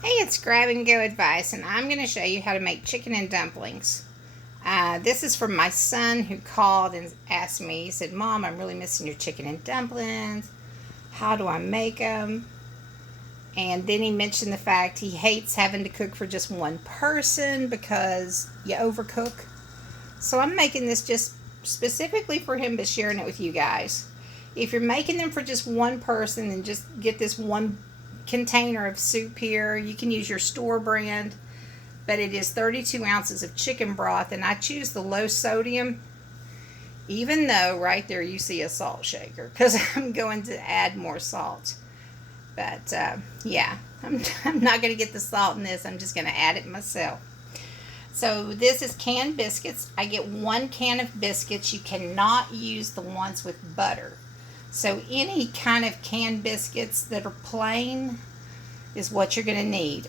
Hey, it's Grab and Go Advice, and I'm going to show you how to make chicken and dumplings. This is from my son who called and asked me. He said, "Mom, I'm really missing your chicken and dumplings. How do I make them?" And then he mentioned the fact he hates having to cook for just one person because you overcook. So I'm making this just specifically for him, but sharing it with you guys. If you're making them for just one person, and just get this one container of soup here. You can use your store brand, but it is 32 ounces of chicken broth, and I choose the low sodium, even though right there you see a salt shaker, because I'm going to add more salt. But yeah, I'm not going to get the salt in this. I'm just going to add it myself. So this is canned biscuits. I get 1 can of biscuits. You cannot use the ones with butter. So any kind of canned biscuits that are plain is what you're going to need.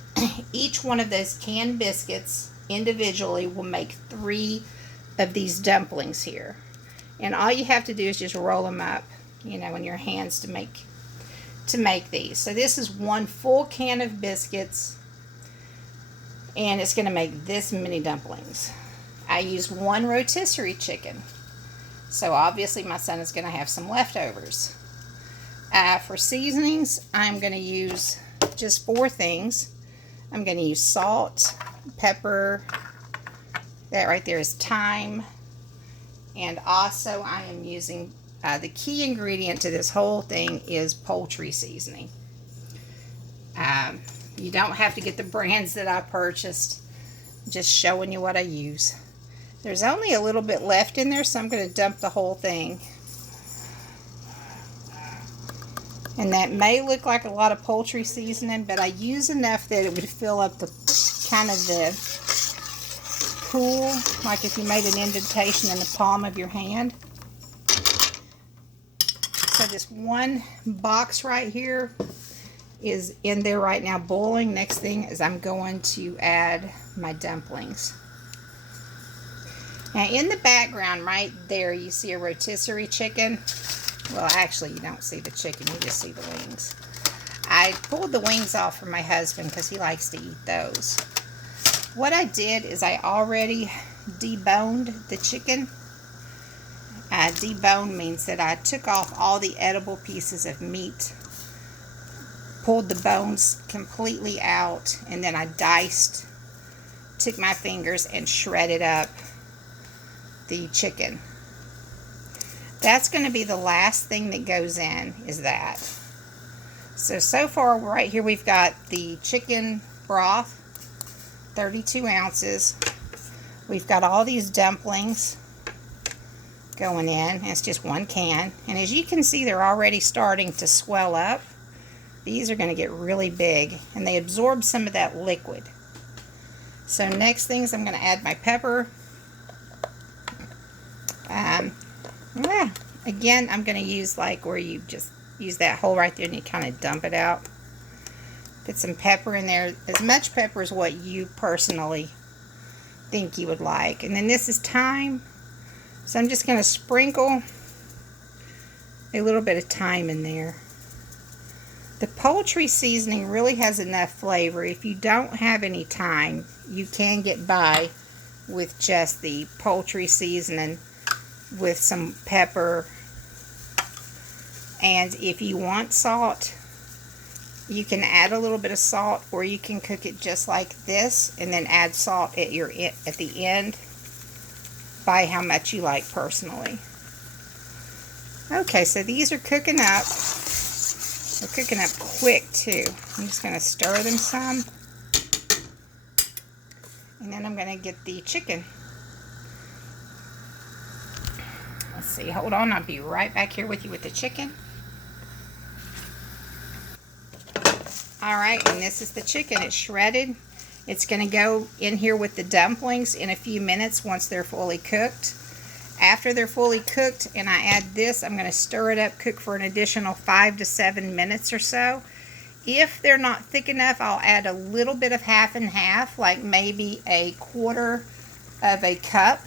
Each one of those canned biscuits individually will make 3 of these dumplings here. And all you have to do is just roll them up, in your hands to make these. So this is 1 full can of biscuits, and it's going to make this many dumplings. I use 1 rotisserie chicken. So obviously my son is going to have some leftovers. For seasonings, I'm going to use just 4 things. I'm going to use salt, pepper, that right there is thyme, and also I am using, the key ingredient to this whole thing is poultry seasoning. You don't have to get the brands that I purchased, just showing you what I use. There's only a little bit left in there, so I'm going to dump the whole thing. And that may look like a lot of poultry seasoning, but I use enough that it would fill up the kind of the pool, like if you made an indentation in the palm of your hand. So this 1 box right here is in there right now boiling. Next thing is I'm going to add my dumplings. Now in the background right there you see a rotisserie chicken. Well, actually you don't see the chicken, you just see the wings. I pulled the wings off for my husband because he likes to eat those. What I did is I already deboned the chicken. Debone means that I took off all the edible pieces of meat, pulled the bones completely out, and then I took my fingers and shredded up the chicken. That's going to be the last thing that goes in, is that. So far right here we've got the chicken broth, 32 ounces. We've got all these dumplings going in. It's just 1 can. And as you can see, they're already starting to swell up. These are going to get really big, and they absorb some of that liquid. So next things, I'm going to add my pepper. Again, I'm going to use like where you just use that hole right there and you kind of dump it out. Put some pepper in there, as much pepper as what you personally think you would like. And then this is thyme. So I'm just going to sprinkle a little bit of thyme in there. The poultry seasoning really has enough flavor. If you don't have any thyme, you can get by with just the poultry seasoning with some pepper. And if you want salt, you can add a little bit of salt, or you can cook it just like this and then add salt at the end by how much you like personally. Okay, so these are cooking up. They're cooking up quick too. I'm just going to stir them some, and then I'm going to get the chicken. Let's see, hold on, I'll be right back here with you with the chicken. Alright, and this is the chicken. It's shredded. It's going to go in here with the dumplings in a few minutes once they're fully cooked. After they're fully cooked and I add this, I'm going to stir it up, cook for an additional 5 to 7 minutes or so. If they're not thick enough, I'll add a little bit of half and half, like maybe a 1/4 of a cup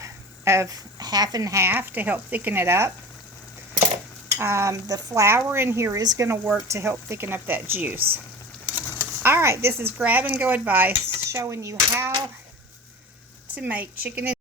of half and half to help thicken it up. The flour in here is going to work to help thicken up that juice. Alright, this is grab and go advice showing you how to make chicken and